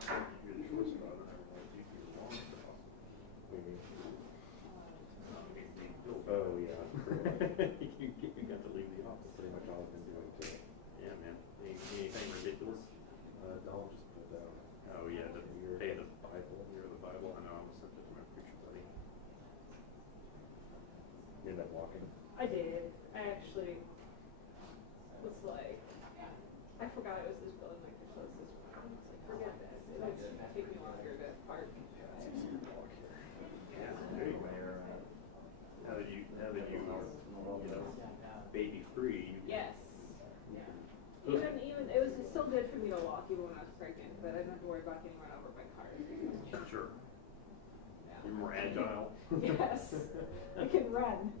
You're the short straw, and I want you to be the long straw. Oh, yeah. You got to leave the office. Pretty much all I've been doing today. Yeah, man. Anything ridiculous? Donald just pulled out. Oh, yeah, the Year pay the of the Bible. Year of the Bible. I know, I almost sent it to my preacher buddy. You end up walking. I did. I actually was like, I forgot it was this building like the closest one. I was like, forget this. It'll take me longer to park. Yeah, there you go. Now that you know, baby free. Yes. Yeah. Even it was still good for me to walk even when I was pregnant, but I didn't have to worry about getting run over by cars. Sure. Yeah. You're more agile. Yes. I can run.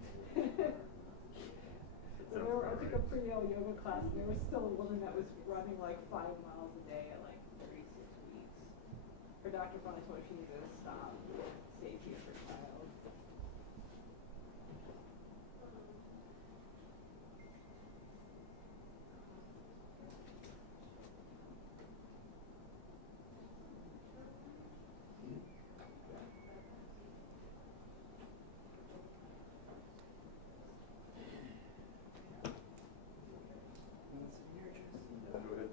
I took a pre-O yoga class and there was still a woman that was running like 5 miles a day at like 36 weeks. Her doctor finally told her she needed to stop. Safety of her child. Go ahead.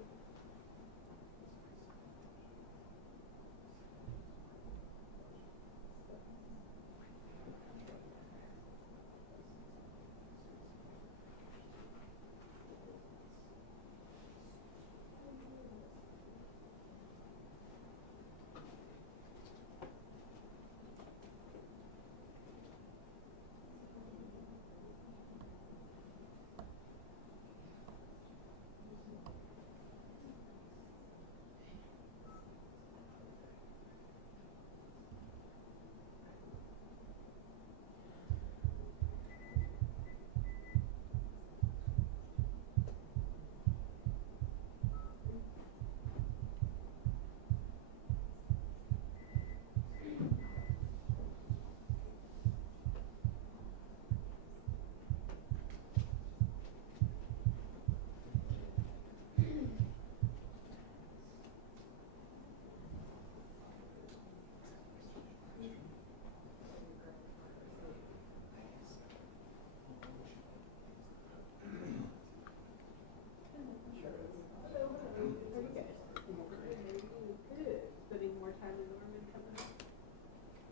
Spending more time in Norman coming up.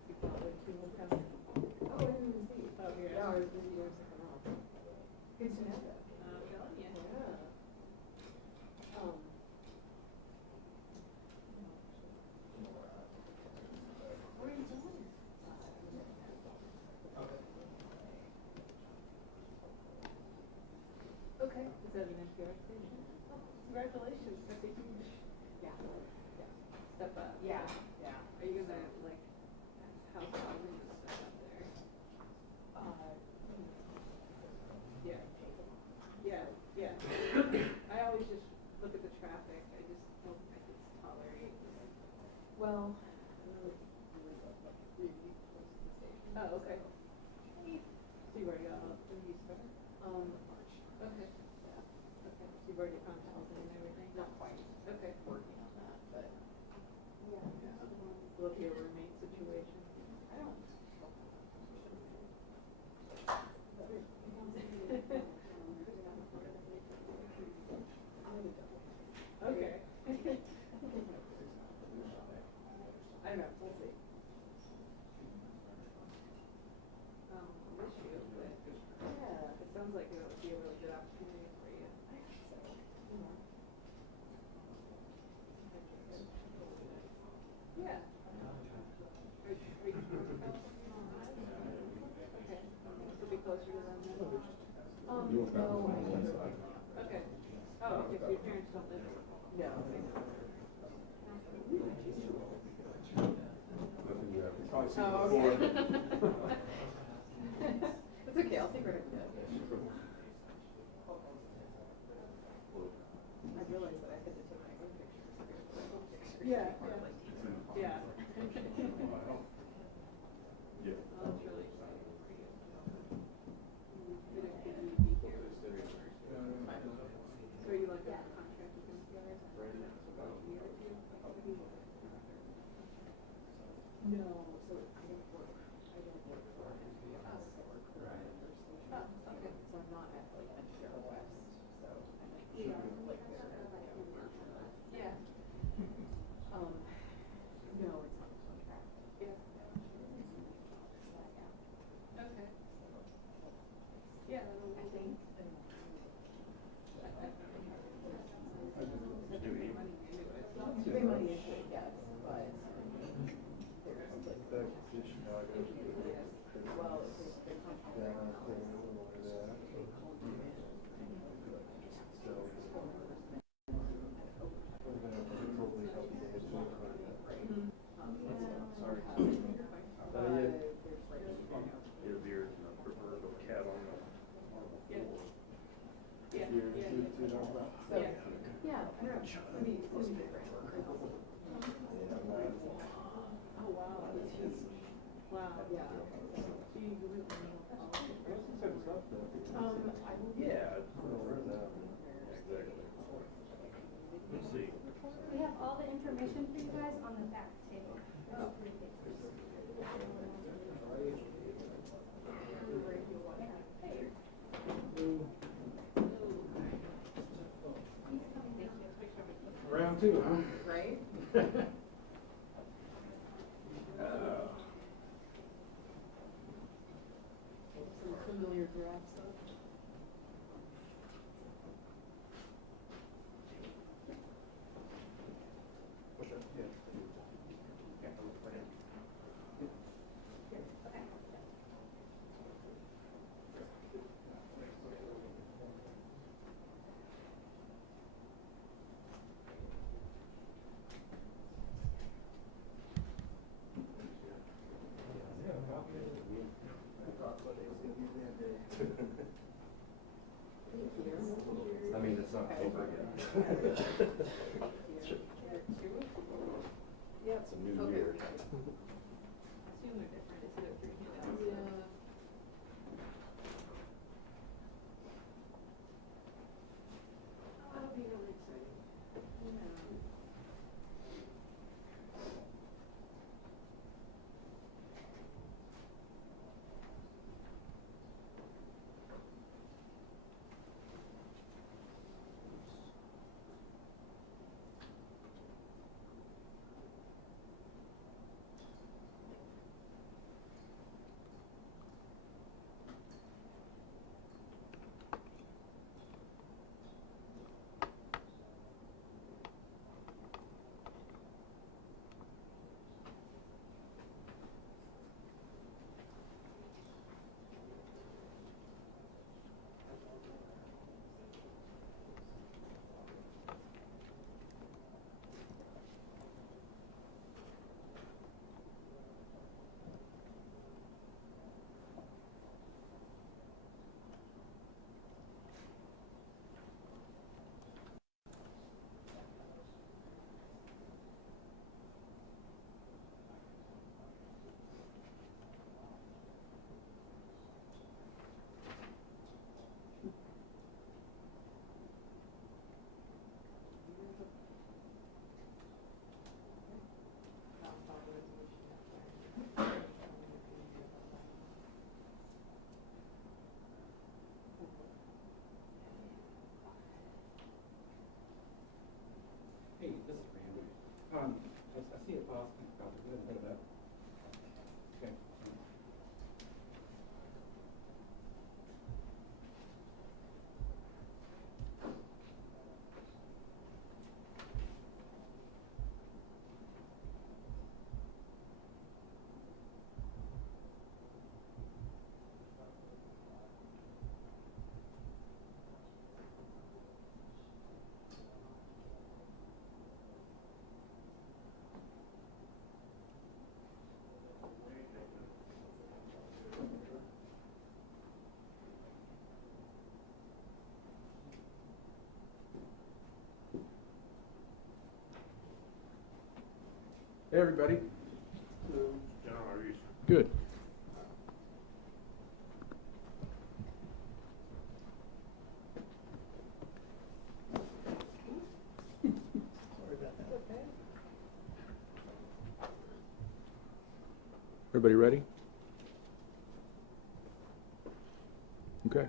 You probably coming up. Oh, I didn't even see. Oh, here. Yeah, I was busy doing something else. Good to know that. I'm telling you. Yeah. What are you doing? Okay. Is that an NPR station? Oh, congratulations. That's a huge Yeah. step up. Yeah. Yeah. Are you gonna like house housing and stuff up there? Yeah. Yeah. Yeah. I always just look at the traffic. I just don't think I can tolerate. Well, I really live like really close to the station. Oh, okay. So you already got up in Easter? March. Okay. Yeah. Okay. So you've already found housing and everything? Not quite. Okay. Working on that, but yeah. Will it be a roommate situation? I don't. Okay. I don't know, we'll see. Miss you, but Yeah. it sounds like it would be a really good opportunity for you. I hope so. You know. Yeah. Are you from California? Okay. To be closer to them then? No, I think. Okay. Oh, okay, so your parents don't live here? No. Nothing you haven't Probably seen Oh, before. okay. That's okay, I'll take her to bed. I realized that I had to take my own pictures. My own pictures. Yeah, Or, yeah. like, Yeah. Yeah. Oh, that's really exciting for you. Did you be here? So are you like a contract with them together? About a year or two? No, so I don't work for NPS, I work for another station. Oh, okay. So I'm not at like NPR West, so I'm like, Yeah. like their, version of. Yeah. No, it's not a contract. Yeah. Okay. Yeah, that'll I think. They pay money into it. You pay money into it, yes, but there's like. Back to the Chicago. Well, there's contract. Yeah, there. So. We're gonna totally help you guys do it. Sorry. But yeah. there's like, Your beard, prefer the cat on the Yeah. floor. Yeah. You're, Yeah. you know about? so, Yeah. yeah, I don't know, I mean, it's gonna be different. Oh, wow. Wow. Yeah. Do you really know? I will. Yeah. Exactly. Let's see. We have all the information for you guys on the back table. Oh. Round two, huh? Right? Some familiar graph stuff. I mean, it's not over yet. Yep. It's a new Okay. year. Assume they're different instead of three handouts. Yeah. That'll be really exciting. Hey, this is Randy. I see a policy about to do a bit of that. Okay. Hey, everybody. John, are you? Good. Sorry about that. Okay. everybody ready? Okay.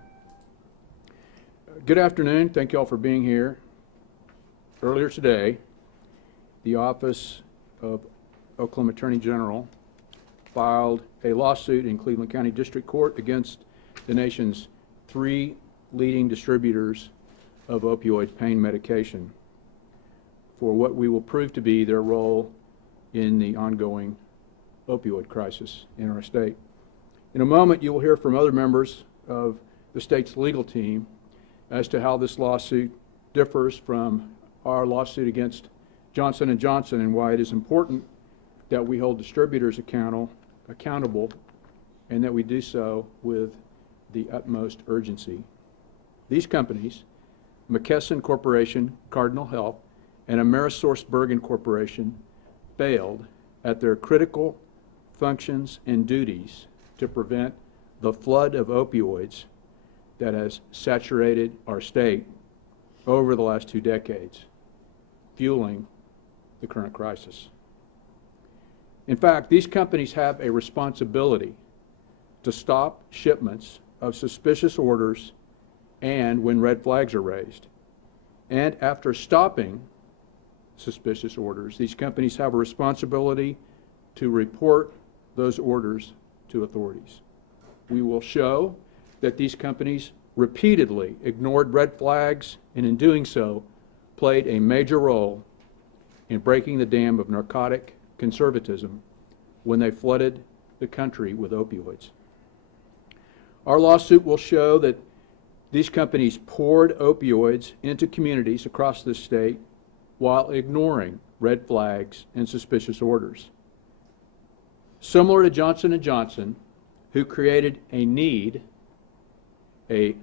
Good afternoon. Thank you all for being here. Earlier today, the Office of Oklahoma Attorney General filed a lawsuit in Cleveland County District Court against the nation's 3 leading distributors of opioid pain medication for what we will prove to be their role in the ongoing opioid crisis in our state. In a moment, you will hear from other members of the state's legal team as to how this lawsuit differs from our lawsuit against Johnson & Johnson and why it is important that we hold distributors accountable and that we do so with the utmost urgency. These companies, McKesson Corporation, Cardinal Health, and AmerisourceBergen Corporation, failed at their critical functions and duties to prevent the flood of opioids that has saturated our state over the last 2 decades, fueling the current crisis. In fact, these companies have a responsibility to stop shipments of suspicious orders and when red flags are raised. And after stopping suspicious orders, these companies have a responsibility to report those orders to authorities. We will show that these companies repeatedly ignored red flags and in doing so played a major role in breaking the dam of narcotic conservatism when they flooded the country with opioids. Our lawsuit will show that these companies poured opioids into communities across this state while ignoring red flags and suspicious orders. Similar to Johnson & Johnson, who created a need, a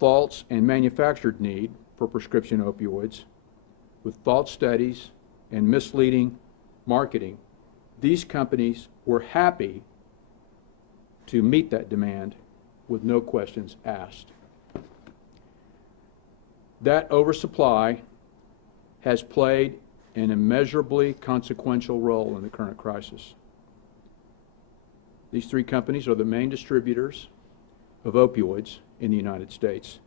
false and manufactured need for prescription opioids with false studies and misleading marketing, these companies were happy to meet that demand with no questions asked. That oversupply has played an immeasurably consequential role in the current crisis. These 3 companies are the main distributors of opioids in the United States.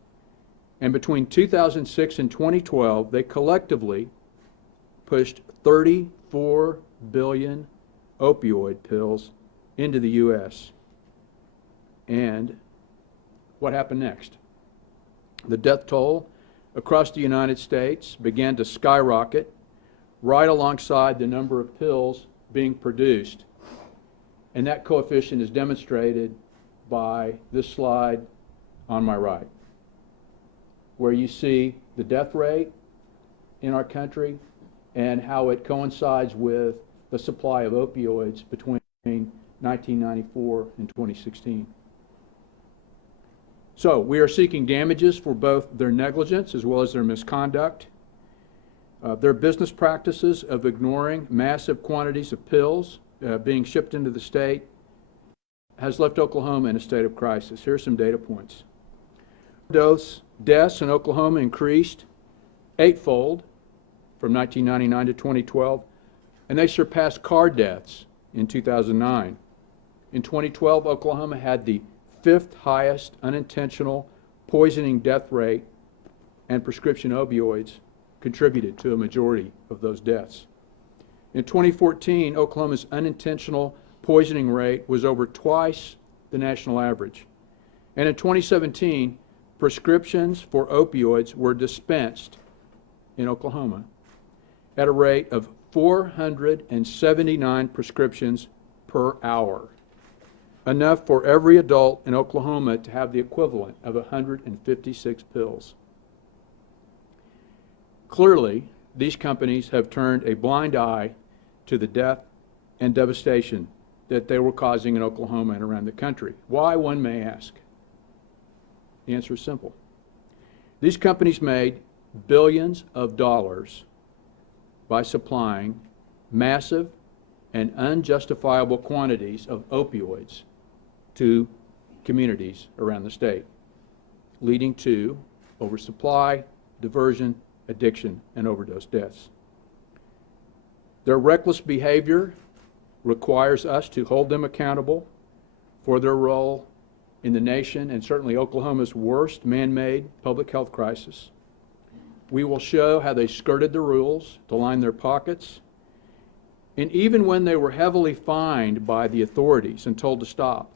And between 2006 and 2012, they collectively pushed 34 billion opioid pills into the U.S. And what happened next? The death toll across the United States began to skyrocket right alongside the number of pills being produced. And that coefficient is demonstrated by this slide on my right, where you see the death rate in our country and how it coincides with the supply of opioids between 1994 and 2016. So we are seeking damages for both their negligence as well as their misconduct. Their business practices of ignoring massive quantities of pills being shipped into the state has left Oklahoma in a state of crisis. Here are some data points. Deaths in Oklahoma increased 8-fold from 1999 to 2012, and they surpassed car deaths in 2009. In 2012, Oklahoma had the 5th highest unintentional poisoning death rate, and prescription opioids contributed to a majority of those deaths. In 2014, Oklahoma's unintentional poisoning rate was over twice the national average. And in 2017, prescriptions for opioids were dispensed in Oklahoma at a rate of 479 prescriptions per hour, enough for every adult in Oklahoma to have the equivalent of 156 pills. Clearly, these companies have turned a blind eye to the death and devastation that they were causing in Oklahoma and around the country. Why, one may ask? The answer is simple. These companies made billions of dollars by supplying massive and unjustifiable quantities of opioids to communities around the state, leading to oversupply, diversion, addiction, and overdose deaths. Their reckless behavior requires us to hold them accountable for their role in the nation and certainly Oklahoma's worst man-made public health crisis. We will show how they skirted the rules to line their pockets, and even when they were heavily fined by the authorities and told to stop,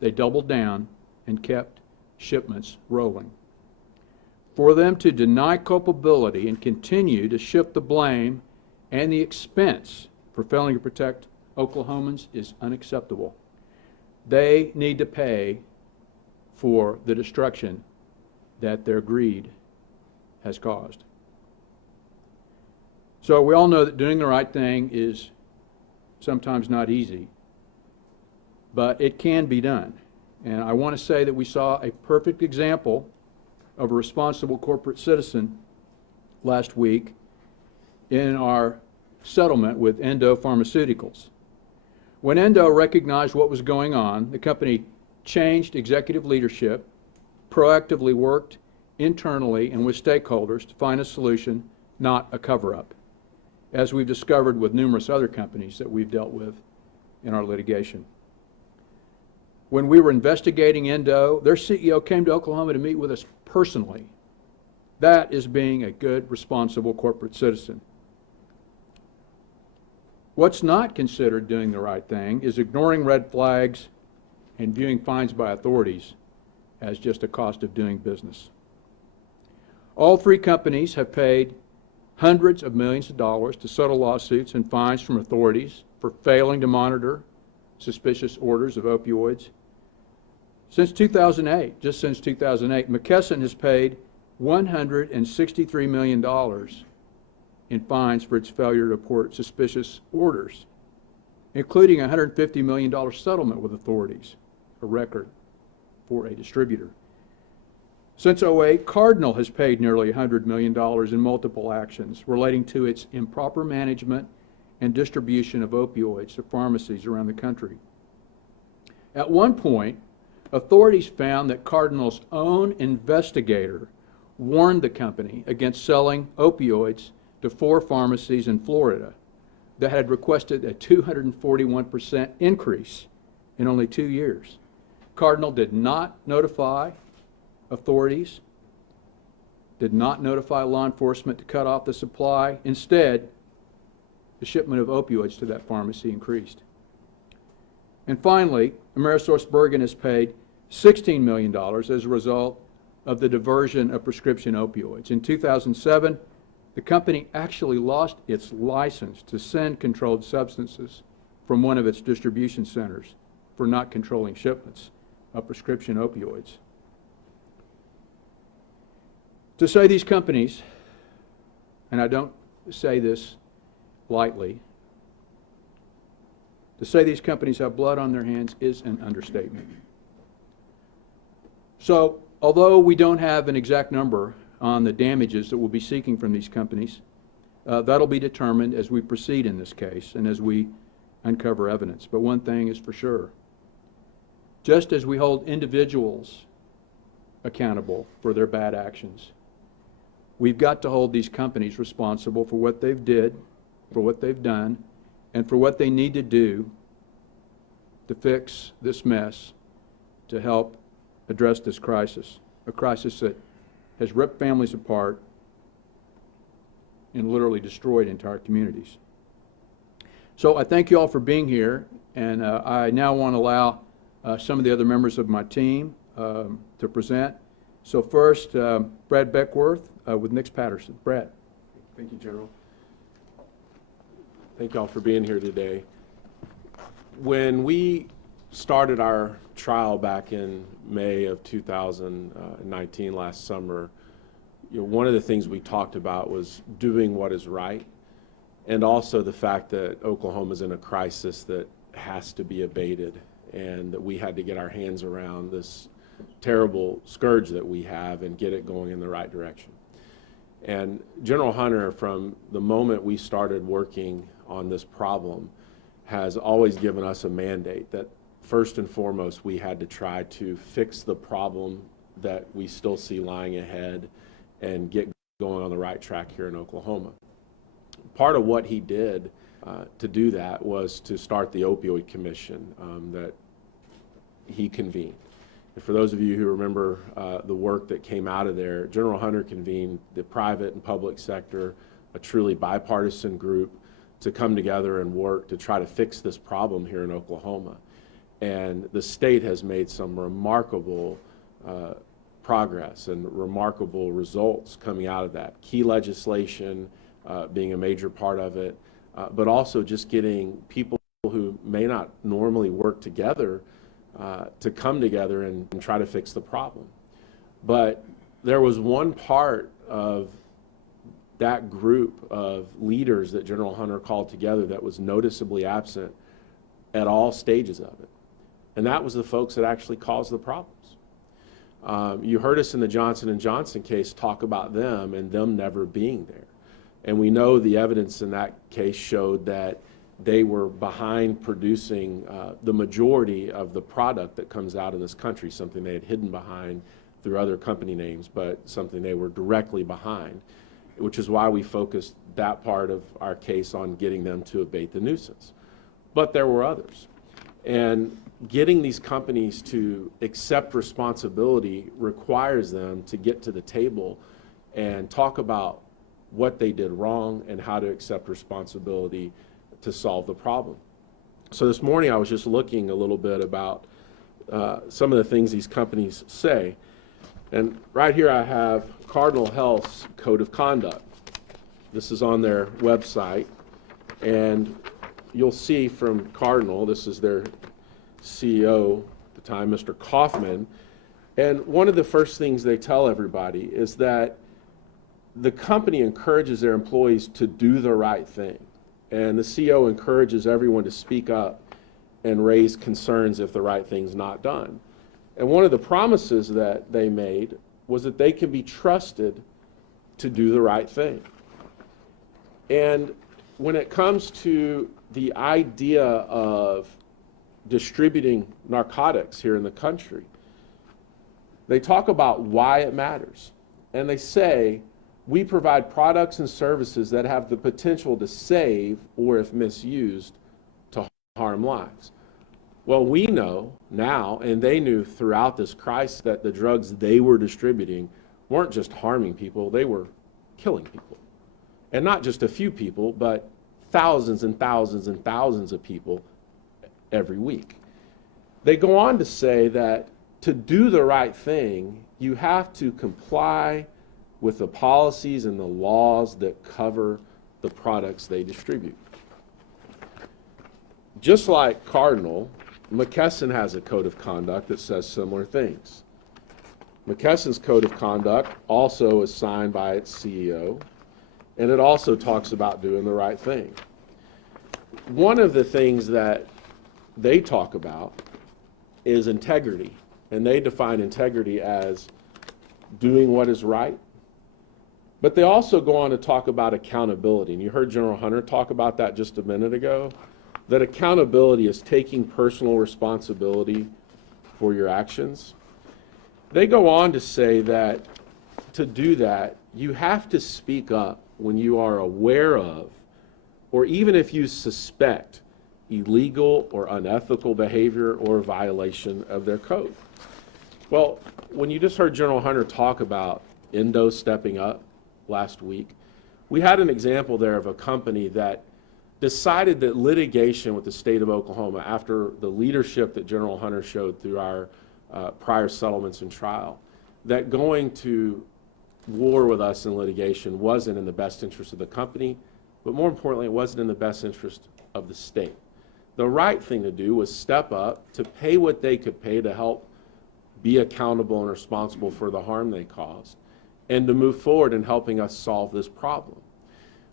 they doubled down and kept shipments rolling. For them to deny culpability and continue to shift the blame and the expense for failing to protect Oklahomans is unacceptable. They need to pay for the destruction that their greed has caused. So we all know that doing the right thing is sometimes not easy, but it can be done. And I want to say that we saw a perfect example of a responsible corporate citizen last week in our settlement with Endo Pharmaceuticals. When Endo recognized what was going on, the company changed executive leadership, proactively worked internally and with stakeholders to find a solution, not a cover-up, as we've discovered with numerous other companies that we've dealt with in our litigation. When we were investigating Endo, their CEO came to Oklahoma to meet with us personally. That is being a good, responsible corporate citizen. What's not considered doing the right thing is ignoring red flags and viewing fines by authorities as just a cost of doing business. All three companies have paid hundreds of millions of dollars to settle lawsuits and fines from authorities for failing to monitor suspicious orders of opioids. Since 2008, just since 2008, McKesson has paid $163 million in fines for its failure to report suspicious orders, including a $150 million settlement with authorities, a record for a distributor. Since 2008, Cardinal has paid nearly $100 million in multiple actions relating to its improper management and distribution of opioids to pharmacies around the country. At one point, authorities found that Cardinal's own investigator warned the company against selling opioids to 4 pharmacies in Florida that had requested a 241% increase in only 2 years. Cardinal did not notify authorities, did not notify law enforcement to cut off the supply. Instead, the shipment of opioids to that pharmacy increased. And finally, AmerisourceBergen has paid $16 million as a result of the diversion of prescription opioids. In 2007, the company actually lost its license to send controlled substances from one of its distribution centers for not controlling shipments of prescription opioids. To say these companies, and I don't say this lightly, to say these companies have blood on their hands is an understatement. So, although we don't have an exact number on the damages that we'll be seeking from these companies, that'll be determined as we proceed in this case and as we uncover evidence. But one thing is for sure. Just as we hold individuals accountable for their bad actions, we've got to hold these companies responsible for what they've did, for what they've done, and for what they need to do to fix this mess, to help address this crisis, a crisis that has ripped families apart and literally destroyed entire communities. So I thank you all for being here, and I now want to allow some of the other members of my team to present. So first, Brad Beckworth with Nix Patterson. Brad. Thank you, General. Thank you all for being here today. When we started our trial back in May of 2019, last summer, one of the things we talked about was doing what is right, and also the fact that Oklahoma is in a crisis that has to be abated, and that we had to get our hands around this terrible scourge that we have and get it going in the right direction. And General Hunter, from the moment we started working on this problem, has always given us a mandate that first and foremost we had to try to fix the problem that we still see lying ahead and get going on the right track here in Oklahoma. Part of what he did to do that was to start the opioid commission that he convened. And for those of you who remember the work that came out of there, General Hunter convened the private and public sector, a truly bipartisan group, to come together and work to try to fix this problem here in Oklahoma. And the state has made some remarkable progress and remarkable results coming out of that. Key legislation being a major part of it, but also just getting people who may not normally work together to come together and try to fix the problem. But there was one part of that group of leaders that General Hunter called together that was noticeably absent at all stages of it. And that was the folks that actually caused the problems. You heard us in the Johnson & Johnson case talk about them and them never being there. And we know the evidence in that case showed that they were behind producing the majority of the product that comes out of this country, something they had hidden behind through other company names, but something they were directly behind, which is why we focused that part of our case on getting them to abate the nuisance. But there were others. And getting these companies to accept responsibility requires them to get to the table and talk about what they did wrong and how to accept responsibility to solve the problem. So this morning I was just looking a little bit about some of the things these companies say. And right here I have Cardinal Health's Code of Conduct. This is on their website. And you'll see from Cardinal, this is their CEO at the time, Mr. Kaufman. And one of the first things they tell everybody is that the company encourages their employees to do the right thing. And the CEO encourages everyone to speak up and raise concerns if the right thing's not done. And one of the promises that they made was that they can be trusted to do the right thing. And when it comes to the idea of distributing narcotics here in the country, they talk about why it matters. And they say, we provide products and services that have the potential to save, or if misused, to harm lives. Well, we know now, and they knew throughout this crisis, that the drugs they were distributing weren't just harming people, they were killing people. And not just a few people, but thousands and thousands and thousands of people every week. They go on to say that to do the right thing, you have to comply with the policies and the laws that cover the products they distribute. Just like Cardinal, McKesson has a code of conduct that says similar things. McKesson's code of conduct also is signed by its CEO, and it also talks about doing the right thing. One of the things that they talk about is integrity, and they define integrity as doing what is right. But they also go on to talk about accountability, and you heard General Hunter talk about that just a minute ago, that accountability is taking personal responsibility for your actions. They go on to say that to do that, you have to speak up when you are aware of, or even if you suspect, illegal or unethical behavior or violation of their code. Well, when you just heard General Hunter talk about Endo stepping up last week, we had an example there of a company that decided that litigation with the state of Oklahoma, after the leadership that General Hunter showed through our prior settlements and trial, that going to war with us in litigation wasn't in the best interest of the company, but more importantly, it wasn't in the best interest of the state. The right thing to do was step up to pay what they could pay to help be accountable and responsible for the harm they caused, and to move forward in helping us solve this problem.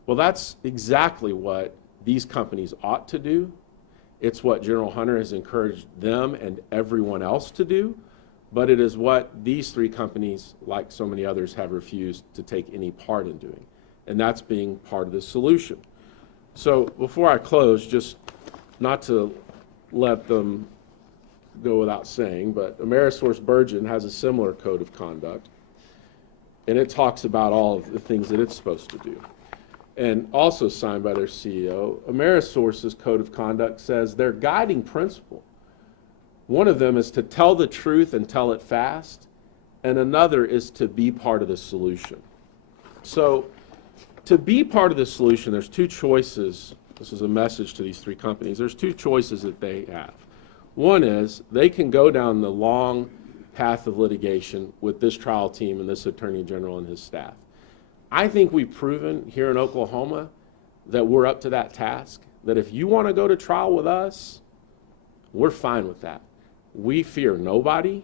Well, that's exactly what these companies ought to do. It's what General Hunter has encouraged them and everyone else to do, but it is what these three companies, like so many others, have refused to take any part in doing, and that's being part of the solution. So before I close, just not to let them go without saying, but AmerisourceBergen has a similar code of conduct, and it talks about all of the things that it's supposed to do. and also signed by their CEO, Amerisource's code of conduct says their guiding principle, one of them is to tell the truth and tell it fast, and another is to be part of the solution. So to be part of the solution, there's two choices. This is a message to these three companies. There's two choices that they have. One is they can go down the long path of litigation with this trial team and this attorney general and his staff. I think we've proven here in Oklahoma that we're up to that task, that if you want to go to trial with us, we're fine with that. We fear nobody.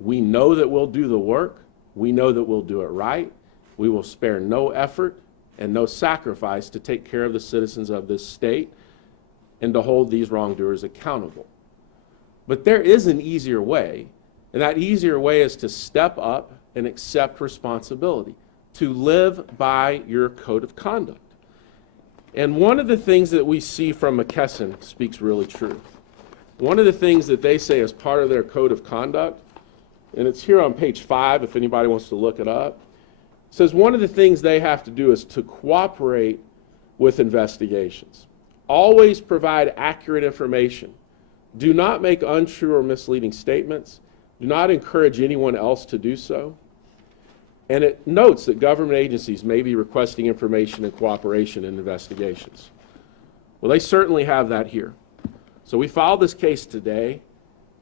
We know that we'll do the work. We know that we'll do it right. We will spare no effort and no sacrifice to take care of the citizens of this state and to hold these wrongdoers accountable. But there is an easier way, and that easier way is to step up and accept responsibility, to live by your code of conduct. And one of the things that we see from McKesson speaks really true. One of the things that they say as part of their code of conduct, and it's here on page 5 if anybody wants to look it up, says one of the things they have to do is to cooperate with investigations. Always provide accurate information. Do not make untrue or misleading statements. Do not encourage anyone else to do so. And it notes that government agencies may be requesting information and cooperation in investigations. Well, they certainly have that here. So we filed this case today,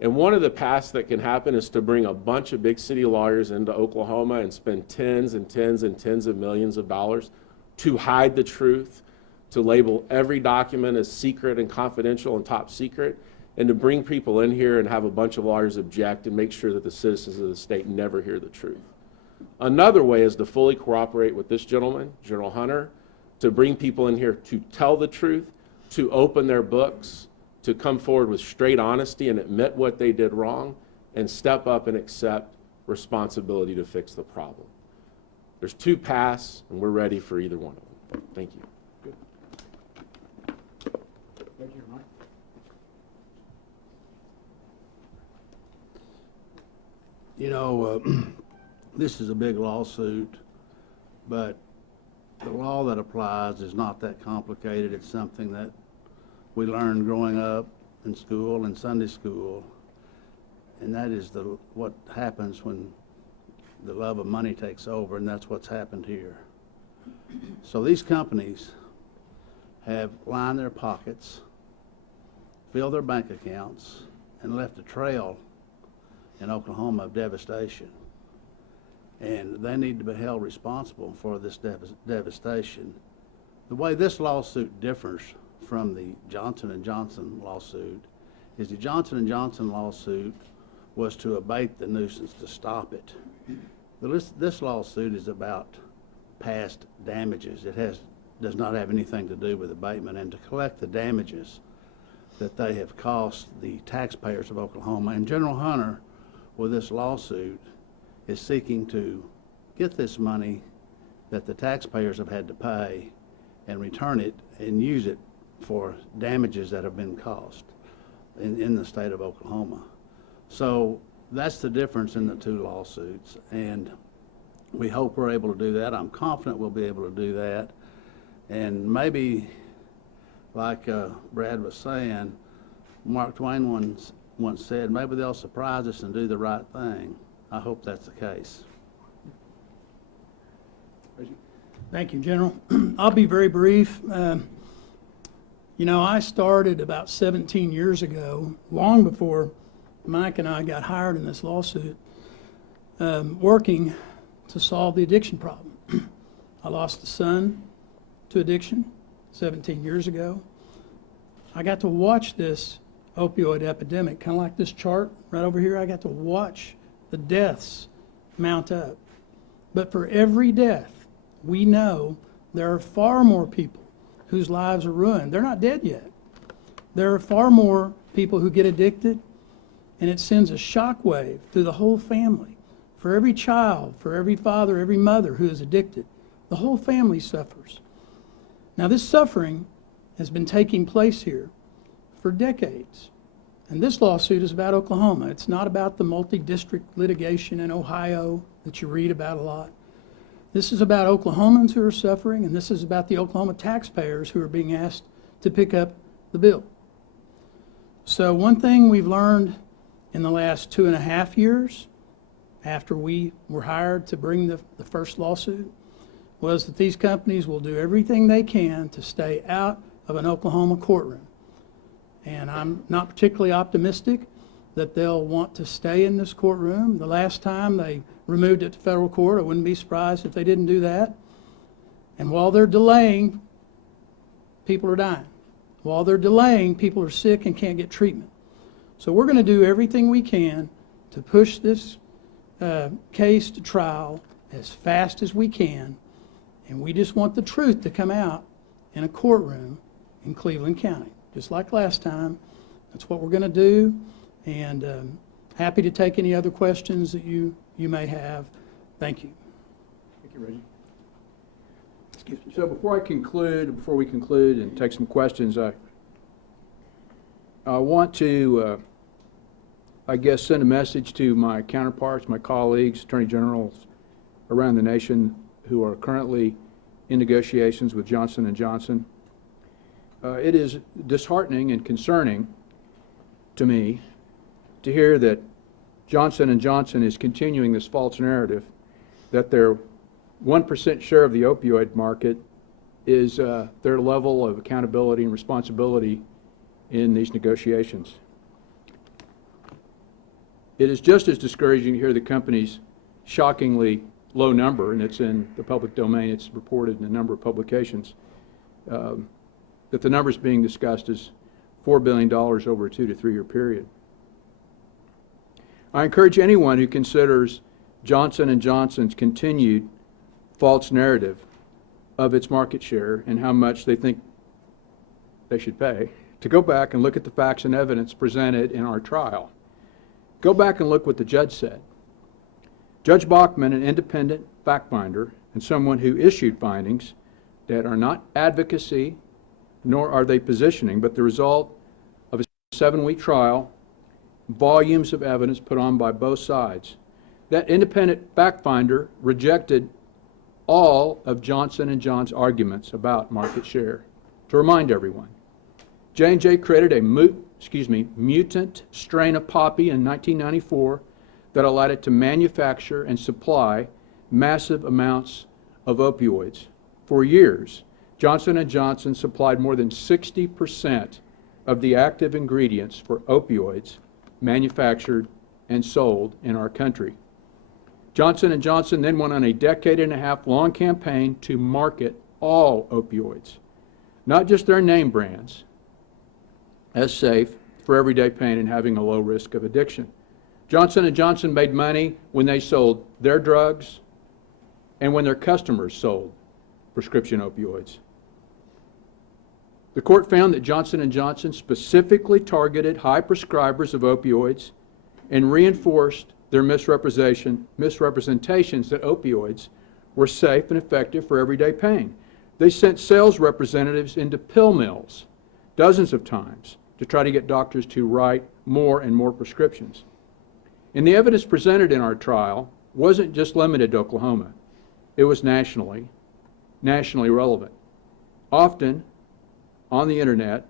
and one of the paths that can happen is to bring a bunch of big city lawyers into Oklahoma and spend tens and tens and tens of millions of dollars to hide the truth, to label every document as secret and confidential and top secret, and to bring people in here and have a bunch of lawyers object and make sure that the citizens of the state never hear the truth. Another way is to fully cooperate with this gentleman, General Hunter, to bring people in here to tell the truth, to open their books, to come forward with straight honesty and admit what they did wrong, and step up and accept responsibility to fix the problem. There's two paths, and we're ready for either one of them. Thank you. Thank you, Mike. You know, this is a big lawsuit, but the law that applies is not that complicated. It's something that we learned growing up in school and Sunday school, and that is what happens when the love of money takes over, and that's what's happened here. So these companies have lined their pockets, filled their bank accounts, and left a trail in Oklahoma of devastation. And they need to be held responsible for this devastation. The way this lawsuit differs from the Johnson & Johnson lawsuit is the Johnson & Johnson lawsuit was to abate the nuisance, to stop it. This lawsuit is about past damages. It does not have anything to do with abatement, and to collect the damages that they have cost the taxpayers of Oklahoma. And General Hunter, with this lawsuit, is seeking to get this money that the taxpayers have had to pay and return it and use it for damages that have been caused in the state of Oklahoma. So that's the difference in the two lawsuits, and we hope we're able to do that. I'm confident we'll be able to do that. And maybe, like Brad was saying, Mark Twain once said, maybe they'll surprise us and do the right thing. I hope that's the case. Thank you, General. I'll be very brief. You know, I started about 17 years ago, long before Mike and I got hired in this lawsuit, working to solve the addiction problem. I lost a son to addiction 17 years ago. I got to watch this opioid epidemic, kind of like this chart right over here. I got to watch the deaths mount up. But for every death, we know there are far more people whose lives are ruined. They're not dead yet. There are far more people who get addicted, and it sends a shockwave through the whole family. For every child, for every father, every mother who is addicted, the whole family suffers. Now, this suffering has been taking place here for decades. And this lawsuit is about Oklahoma. It's not about the multi-district litigation in Ohio that you read about a lot. This is about Oklahomans who are suffering, and this is about the Oklahoma taxpayers who are being asked to pick up the bill. So one thing we've learned in the last 2.5 years, after we were hired to bring the first lawsuit, was that these companies will do everything they can to stay out of an Oklahoma courtroom. And I'm not particularly optimistic that they'll want to stay in this courtroom. The last time they removed it to federal court, I wouldn't be surprised if they didn't do that. And while they're delaying, people are dying. While they're delaying, people are sick and can't get treatment. So we're going to do everything we can to push this case to trial as fast as we can. And we just want the truth to come out in a courtroom in Cleveland County. Just like last time, that's what we're going to do. And happy to take any other questions that you may have. Thank you. Thank you, Reggie. So before we conclude and take some questions, I want to, I guess, send a message to my counterparts, my colleagues, attorney generals around the nation who are currently in negotiations with Johnson & Johnson. It is disheartening and concerning to me to hear that Johnson & Johnson is continuing this false narrative that their 1% share of the opioid market is their level of accountability and responsibility in these negotiations. It is just as discouraging to hear the company's shockingly low number, and it's in the public domain, it's reported in a number of publications, that the numbers being discussed is $4 billion over a 2 to 3 year period. I encourage anyone who considers Johnson & Johnson's continued false narrative of its market share and how much they think they should pay to go back and look at the facts and evidence presented in our trial. Go back and look what the judge said. Judge Bachman, an independent fact finder and someone who issued findings that are not advocacy, nor are they positioning, but the result of a 7-week trial, volumes of evidence put on by both sides. That independent fact finder rejected all of Johnson & Johnson's arguments about market share. To remind everyone, J&J created a mutant strain of poppy in 1994 that allowed it to manufacture and supply massive amounts of opioids. For years, Johnson & Johnson supplied more than 60% of the active ingredients for opioids manufactured and sold in our country. Johnson & Johnson then went on a 1.5-decade long campaign to market all opioids, not just their name brands, as safe for everyday pain and having a low risk of addiction. Johnson & Johnson made money when they sold their drugs and when their customers sold prescription opioids. The court found that Johnson & Johnson specifically targeted high prescribers of opioids and reinforced their misrepresentations that opioids were safe and effective for everyday pain. They sent sales representatives into pill mills dozens of times to try to get doctors to write more and more prescriptions. And the evidence presented in our trial wasn't just limited to Oklahoma. It was nationally relevant, often on the internet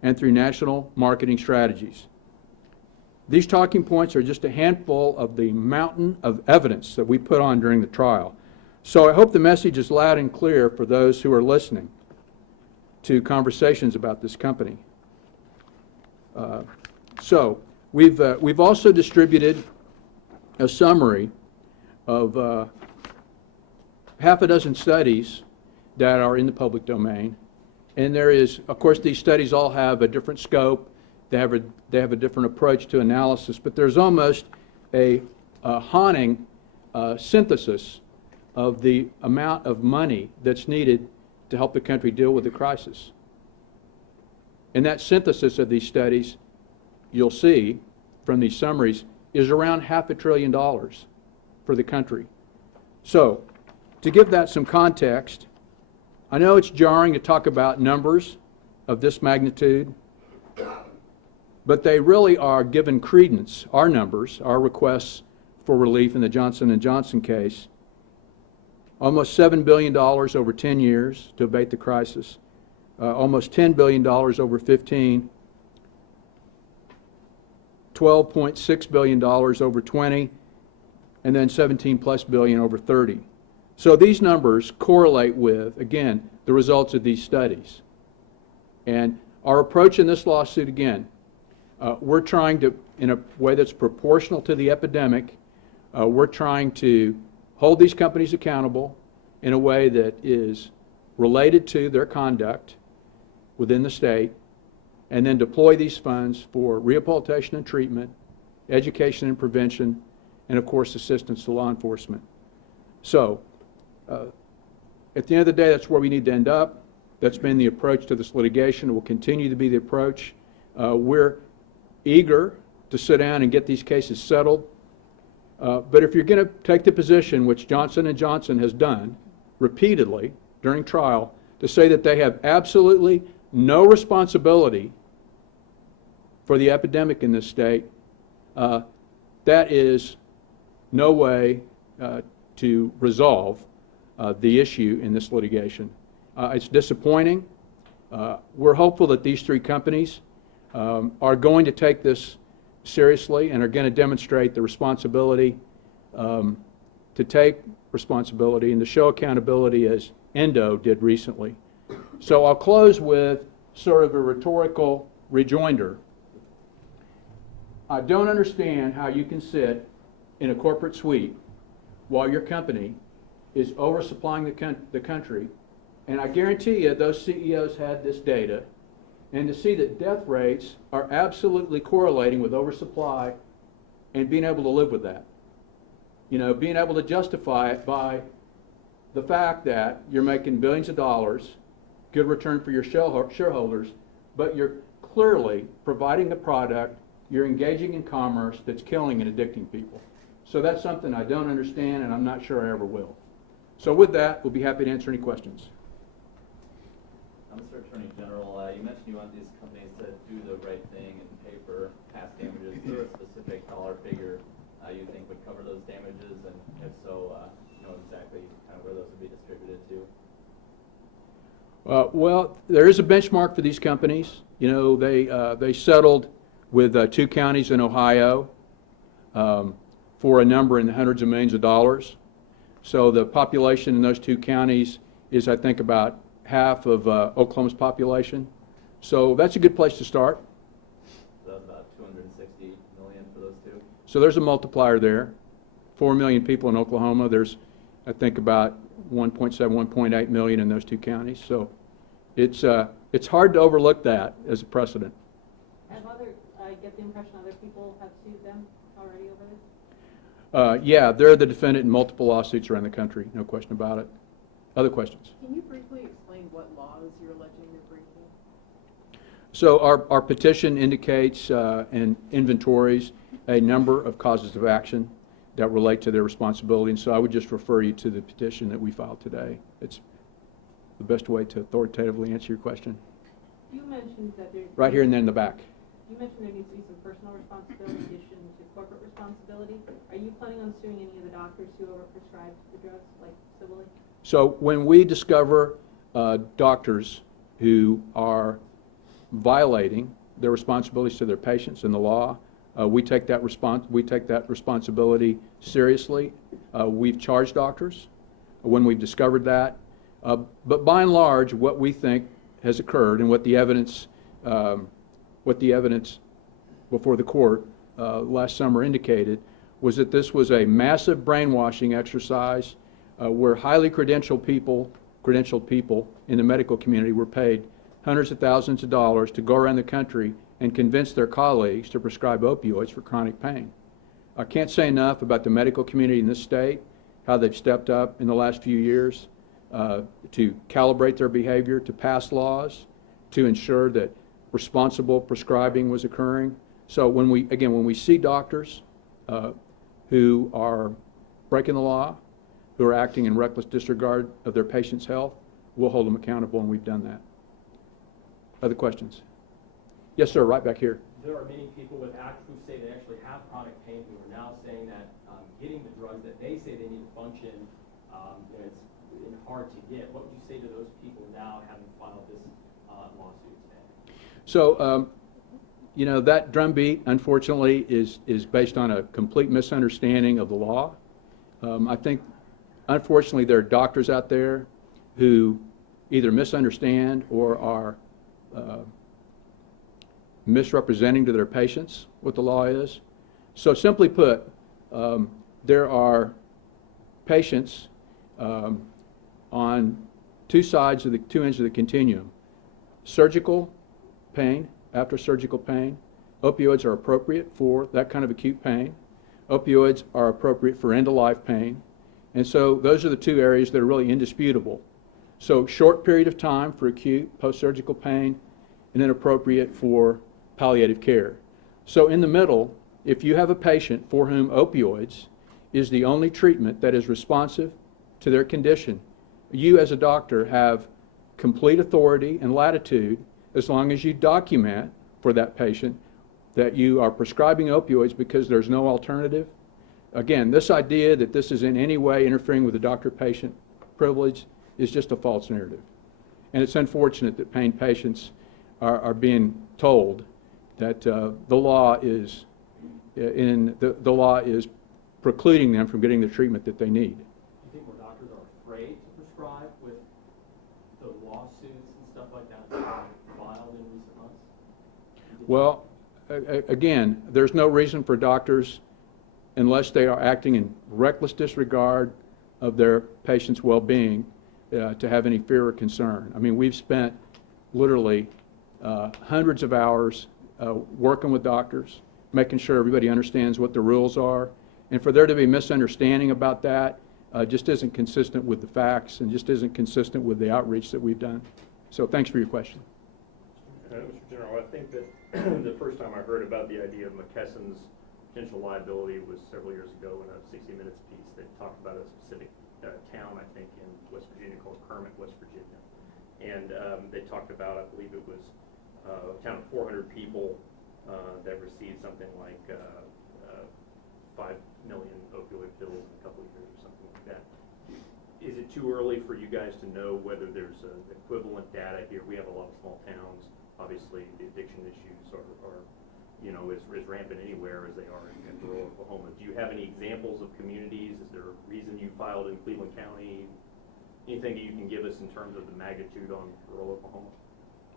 and through national marketing strategies. These talking points are just a handful of the mountain of evidence that we put on during the trial. So I hope the message is loud and clear for those who are listening to conversations about this company. So we've also distributed a summary of half a dozen studies that are in the public domain. And there is, of course, these studies all have a different scope. They have a different approach to analysis, but there's almost a haunting synthesis of the amount of money that's needed to help the country deal with the crisis. And that synthesis of these studies, you'll see from these summaries, is around $500 billion for the country. So, to give that some context, I know it's jarring to talk about numbers of this magnitude, but they really are given credence, our numbers, our requests for relief in the Johnson & Johnson case, almost $7 billion over 10 years to abate the crisis, almost $10 billion over 15, $12.6 billion over 20, and then 17 plus billion over 30. So these numbers correlate with, again, the results of these studies. And our approach in this lawsuit, again, we're trying to, in a way that's proportional to the epidemic, we're trying to hold these companies accountable in a way that is related to their conduct within the state, and then deploy these funds for rehabilitation and treatment, education and prevention, and of course assistance to law enforcement. So, at the end of the day, that's where we need to end up. That's been the approach to this litigation. It will continue to be the approach. We're eager to sit down and get these cases settled. But if you're going to take the position, which Johnson & Johnson has done repeatedly during trial, to say that they have absolutely no responsibility for the epidemic in this state, that is no way to resolve the issue in this litigation. It's disappointing. We're hopeful that these three companies are going to take this seriously and are going to demonstrate the responsibility to take responsibility and to show accountability as Endo did recently. So I'll close with sort of a rhetorical rejoinder. I don't understand how you can sit in a corporate suite while your company is oversupplying the country, and I guarantee you those CEOs had this data, and to see that death rates are absolutely correlating with oversupply and being able to live with that. You know, being able to justify it by the fact that you're making billions of dollars, good return for your shareholders, but you're clearly providing a product, you're engaging in commerce that's killing and addicting people. So that's something I don't understand, and I'm not sure I ever will. So with that, we'll be happy to answer any questions. Mr. Attorney General, you mentioned you want these companies to do the right thing and pay for past damages. Is there a specific dollar figure you think would cover those damages, and if so, you know exactly kind of where those would be distributed to? Well, there is a benchmark for these companies. You know, they settled with 2 counties in Ohio for a number in the hundreds of millions of dollars. So the population in those 2 counties is, I think, about half of Oklahoma's population. So that's a good place to start. So that's about 260 million for those 2? So there's a multiplier there. 4 million people in Oklahoma. There's, I think, about 1.7, 1.8 million in those 2 counties. So it's hard to overlook that as a precedent. Have I get the impression other people have sued them already over this? Yeah, they're the defendant in multiple lawsuits around the country, no question about it. Other questions? Can you briefly explain what laws you're alleging they're breaking? So our petition indicates and inventories a number of causes of action that relate to their responsibility, and so I would just refer you to the petition that we filed today. It's the best way to authoritatively answer your question. You mentioned that there... Right here and then in the back. You mentioned there needs to be some personal responsibility in addition to corporate responsibility. Are you planning on suing any of the doctors who overprescribed the drugs, like civilly? So when we discover doctors who are violating their responsibilities to their patients and the law, we take that responsibility seriously. We've charged doctors when we've discovered that. But by and large, what we think has occurred and what the evidence before the court last summer indicated was that this was a massive brainwashing exercise where highly credentialed people in the medical community were paid hundreds of thousands of dollars to go around the country and convince their colleagues to prescribe opioids for chronic pain. I can't say enough about the medical community in this state, how they've stepped up in the last few years to calibrate their behavior, to pass laws, to ensure that responsible prescribing was occurring. So when we see doctors who are breaking the law, who are acting in reckless disregard of their patients' health, we'll hold them accountable, and we've done that. Other questions? Yes, sir, right back here. There are many people who say they actually have chronic pain who are now saying that getting the drugs that they say they need to function, it's and hard to get. What would you say to those people now having filed this lawsuit today? So, you know, that drumbeat, unfortunately, is based on a complete misunderstanding of the law. I think, unfortunately, there are doctors out there who either misunderstand or are misrepresenting to their patients what the law is. So simply put, there are patients on two ends of the continuum. Surgical pain, after surgical pain, opioids are appropriate for that kind of acute pain. Opioids are appropriate for end-of-life pain. And so those are the two areas that are really indisputable. So short period of time for acute post-surgical pain, and then appropriate for palliative care. So in the middle, if you have a patient for whom opioids is the only treatment that is responsive to their condition, you as a doctor have complete authority and latitude, as long as you document for that patient that you are prescribing opioids because there's no alternative. Again, this idea that this is in any way interfering with the doctor-patient privilege is just a false narrative. And it's unfortunate that pain patients are being told that the law is precluding them from getting the treatment that they need. Do you think more doctors are afraid to prescribe with the lawsuits and stuff like that that have been filed in recent months? Well, again, there's no reason for doctors, unless they are acting in reckless disregard of their patient's well-being, to have any fear or concern. I mean, we've spent literally hundreds of hours working with doctors, making sure everybody understands what the rules are, and for there to be misunderstanding about that just isn't consistent with the facts and just isn't consistent with the outreach that we've done. So thanks for your question. Mr. General, I think that the first time I heard about the idea of McKesson's potential liability was several years ago in a 60 Minutes piece that talked about a specific town, I think, in West Virginia called Kermit, West Virginia. And they talked about, I believe it was a town of 400 people that received something like 5 million opioid pills in a couple of years or something like that. Is it too early for you guys to know whether there's equivalent data here? We have a lot of small towns. Obviously, the addiction issues are you know, is rampant anywhere as they are in rural Oklahoma. Do you have any examples of communities? Is there a reason you filed in Cleveland County? Anything that you can give us in terms of the magnitude on rural Oklahoma?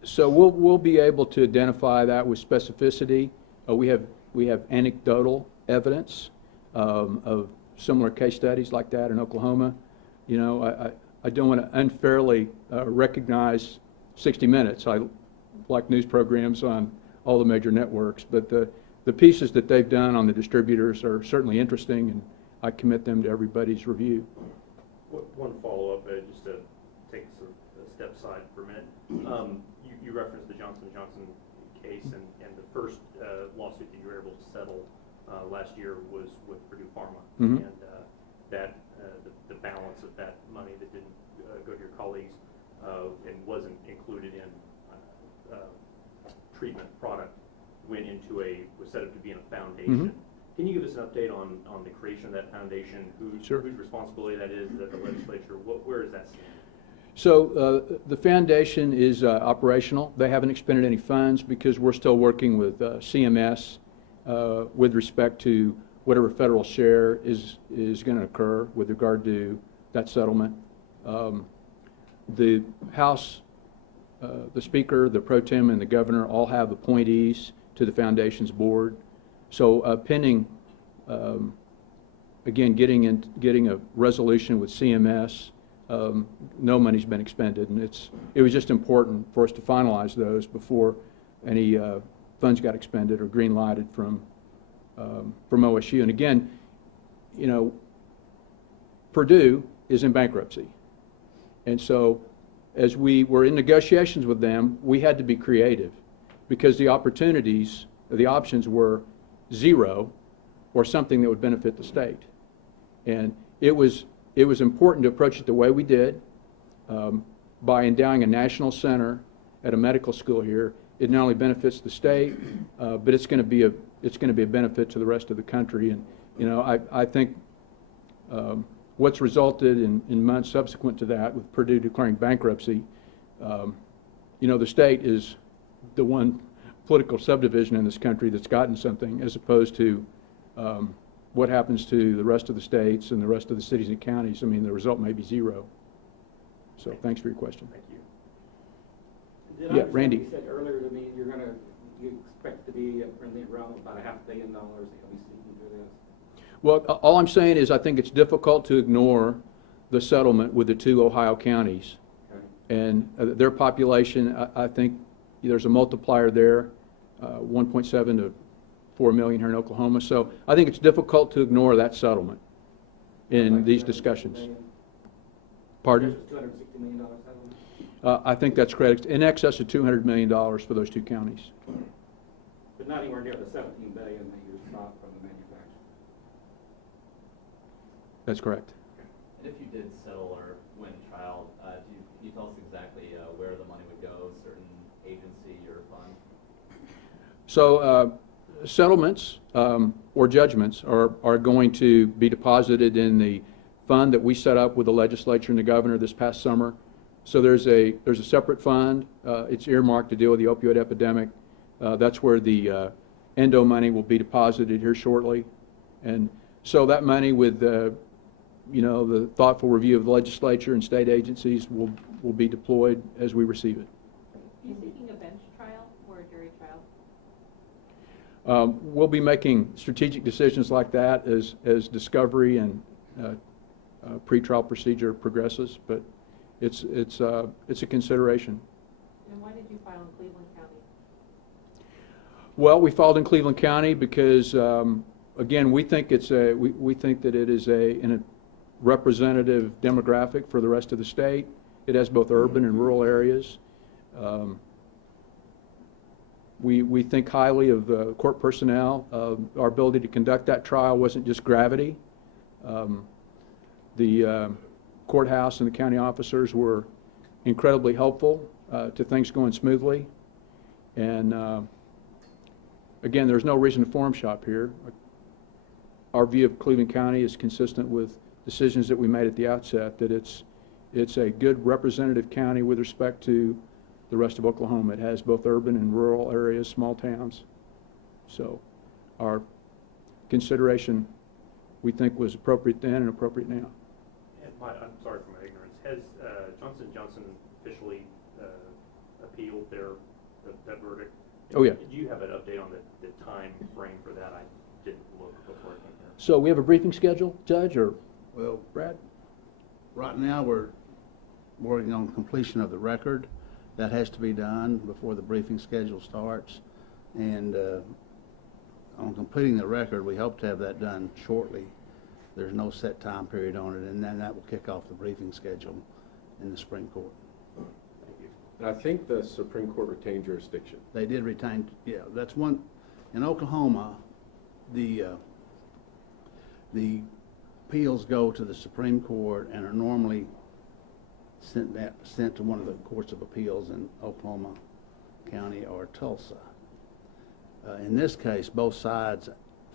So we'll be able to identify that with specificity. We have anecdotal evidence of similar case studies like that in Oklahoma. You know, I don't want to unfairly recognize 60 Minutes. I like news programs on all the major networks, but the pieces that they've done on the distributors are certainly interesting, and I commit them to everybody's review. One follow-up, just to take a step aside for a minute. You referenced the Johnson & Johnson case, and the first lawsuit that you were able to settle last year was with Purdue Pharma, and that the balance of that money that didn't go to your colleagues and wasn't included in treatment product was set up to be in a foundation. Can you give us an update on the creation of that foundation? Whose responsibility that is? Is that the legislature? Where does that stand? So the foundation is operational. They haven't expended any funds because we're still working with CMS with respect to whatever federal share is going to occur with regard to that settlement. The House, the Speaker, the Pro Tem, and the Governor all have appointees to the Foundation's board. So pending, again, getting a resolution with CMS, no money's been expended, and it was just important for us to finalize those before any funds got expended or green-lighted from OSU. And again, you know, Purdue is in bankruptcy, and so as we were in negotiations with them, we had to be creative because the opportunities, the options were zero or something that would benefit the state. And it was important to approach it the way we did by endowing a national center at a medical school here. It not only benefits the state, but it's going to be a benefit to the rest of the country. And you know, I think what's resulted in months subsequent to that, with Purdue declaring bankruptcy, you know, the state is the one political subdivision in this country that's gotten something, as opposed to what happens to the rest of the states and the rest of the cities and counties. I mean, the result may be zero. So thanks for your question. Thank you. Did I Yeah, understand Randy. You said earlier to me, you expect to be around about $500 million that you'll be seeking for this. Well, all I'm saying is I think it's difficult to ignore the settlement with the two Ohio counties. Okay. And their population, I think there's a multiplier there, 1.7 to 4 million here in Oklahoma. So I think it's difficult to ignore that settlement in Like these 260 discussions. million? Pardon? This was $260 million settlement? I think that's correct. In excess of $200 million for those two counties. But not anywhere near the $17 billion that you sought from the manufacturer. That's correct. And if you did settle or win trial, can you tell us exactly where the money would go, certain agency or fund? So settlements or judgments are going to be deposited in the fund that we set up with the legislature and the governor this past summer. So there's a separate fund. It's earmarked to deal with the opioid epidemic. That's where the endo money will be deposited here shortly. And so that money, with you know, the thoughtful review of the legislature and state agencies, will be deployed as we receive it. Are you seeking a bench trial or a jury trial? We'll be making strategic decisions like that as discovery and pretrial procedure progresses, but it's a consideration. And why did you file in Cleveland County? Well, we filed in Cleveland County because, again, we think we think that it is in a representative demographic for the rest of the state. It has both urban and rural areas. We think highly of the court personnel. Our ability to conduct that trial wasn't just gravity. The courthouse and the county officers were incredibly helpful to things going smoothly. And again, there's no reason to forum shop here. Our view of Cleveland County is consistent with decisions that we made at the outset, that it's a good representative county with respect to the rest of Oklahoma. It has both urban and rural areas, small towns. So our consideration, we think, was appropriate then and appropriate now. And I'm sorry for my ignorance. Has Johnson & Johnson officially appealed that verdict? Oh, yeah. Do you have an update on the time frame for that? I didn't look before I came here. So we have a briefing schedule, Judge, or Well, Brad? right now, we're working on completion of the record. That has to be done before the briefing schedule starts. And on completing the record, we hope to have that done shortly. There's no set time period on it, and then that will kick off the briefing schedule in the Supreme Court. Thank you. And I think the Supreme Court retained jurisdiction. They did retain, yeah, that's one, in Oklahoma, the appeals go to the Supreme Court and are normally sent to one of the courts of appeals in Oklahoma County or Tulsa. In this case, both sides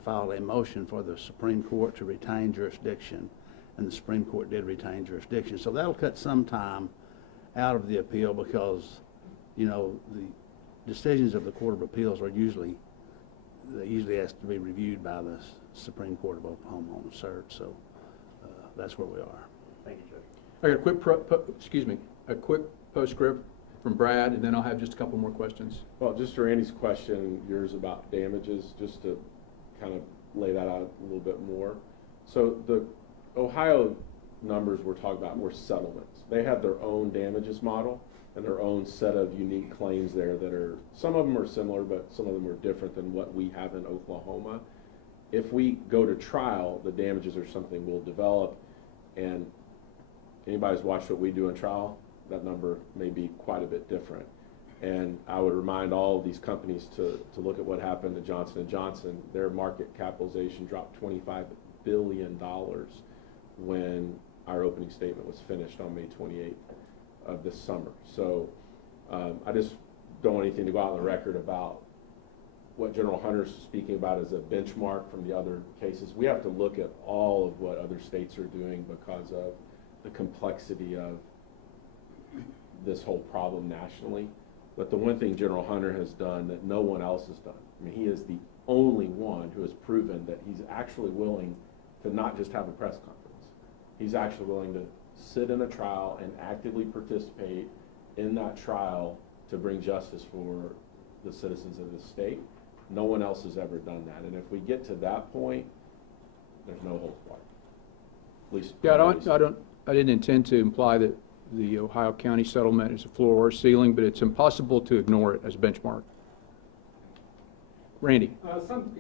filed a motion for the Supreme Court to retain jurisdiction, and the Supreme Court did retain jurisdiction. So that'll cut some time out of the appeal because, you know, the decisions of the Court of Appeals are usually has to be reviewed by the Supreme Court of Oklahoma on cert. So that's where we are. Thank you, Judge. I got a quick postscript from Brad, and then I'll have just a couple more questions. Well, just to Randy's question, yours about damages, just to kind of lay that out a little bit more. So the Ohio numbers we're talking about were settlements. They have their own damages model and their own set of unique claims there that are, some of them are similar, but some of them are different than what we have in Oklahoma. If we go to trial, the damages are something we'll develop, and anybody's watched what we do in trial, that number may be quite a bit different. And I would remind all of these companies to look at what happened to Johnson & Johnson. Their market capitalization dropped $25 billion when our opening statement was finished on May 28th of this summer. So I just don't want anything to go out on the record about what General Hunter's speaking about as a benchmark from the other cases. We have to look at all of what other states are doing because of the complexity of this whole problem nationally. But the one thing General Hunter has done that no one else has done, I mean, he is the only one who has proven that he's actually willing to not just have a press conference. He's actually willing to sit in a trial and actively participate in that trial to bring justice for the citizens of the state. No one else has ever done that. And if we get to that point, there's no holds barred. At least. Yeah, I didn't intend to imply that the Ohio County settlement is a floor or ceiling, but it's impossible to ignore it as a benchmark. Randy? Some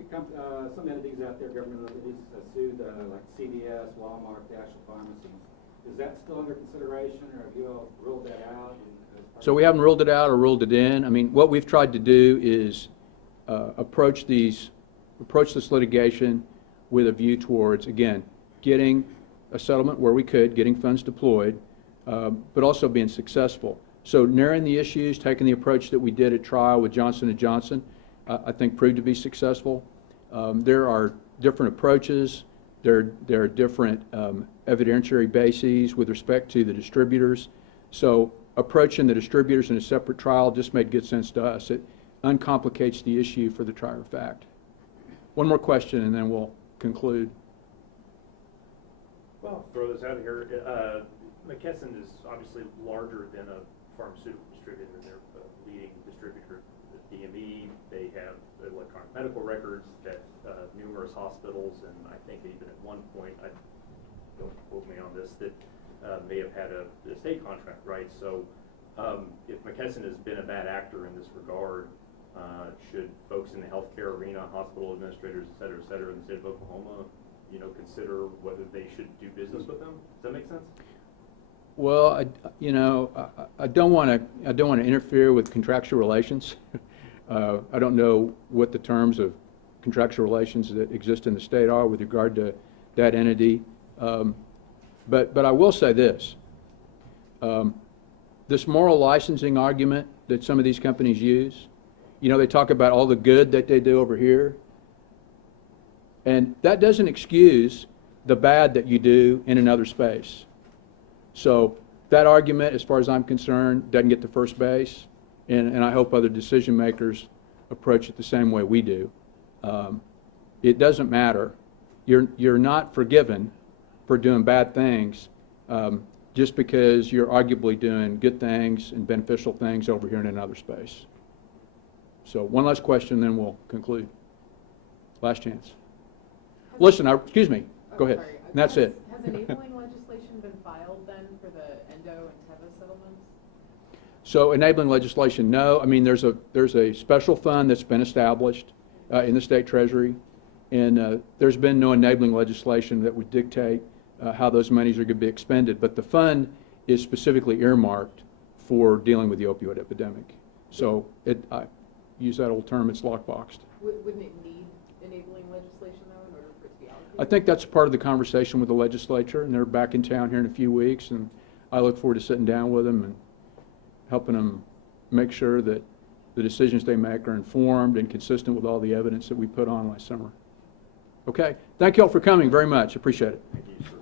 entities out there, government entities, sued like CVS, Walmart, the actual pharmacies. Is that still under consideration, or have you all ruled that out? So we haven't ruled it out or ruled it in. I mean, what we've tried to do is approach this litigation with a view towards, again, getting a settlement where we could, getting funds deployed, but also being successful. So narrowing the issues, taking the approach that we did at trial with Johnson & Johnson, I think proved to be successful. There are different approaches. There are different evidentiary bases with respect to the distributors. So approaching the distributors in a separate trial just made good sense to us. It uncomplicates the issue for the trier of fact. One more question and then we'll conclude. Well, throw this out here. McKesson is obviously larger than a pharmaceutical distributor. They're a leading distributor. The DME, they have electronic medical records that numerous hospitals, and I think even at one point, don't quote me on this, that may have had a state contract, right? So if McKesson has been a bad actor in this regard, should folks in the healthcare arena, hospital administrators, et cetera, in the state of Oklahoma, consider whether they should do business with them? Does that make sense? Well, I don't want to interfere with contractual relations. I don't know what the terms of contractual relations that exist in the state are with regard to that entity. But I will say this. This moral licensing argument that some of these companies use, they talk about all the good that they do over here. And that doesn't excuse the bad that you do in another space. So that argument, as far as I'm concerned, doesn't get to first base. And I hope other decision makers approach it the same way we do. It doesn't matter. You're not forgiven for doing bad things just because you're arguably doing good things and beneficial things over here in another space. So one last question, then we'll conclude. Last chance. Listen, excuse me. Go ahead. Sorry. And that's it. Has enabling legislation been filed then for the Endo and Teva settlements? So enabling legislation, no. I mean, there's a special fund that's been established in the state treasury, and there's been no enabling legislation that would dictate how those monies are going to be expended. But the fund is specifically earmarked for dealing with the opioid epidemic. So I use that old term, it's lockboxed. Wouldn't it need enabling legislation though in order for it to be allocated? I think that's part of the conversation with the legislature, and they're back in town here in a few weeks, and I look forward to sitting down with them and helping them make sure that the decisions they make are informed and consistent with all the evidence that we put on last summer. Okay, thank you all for coming very much. Appreciate it. Thank you.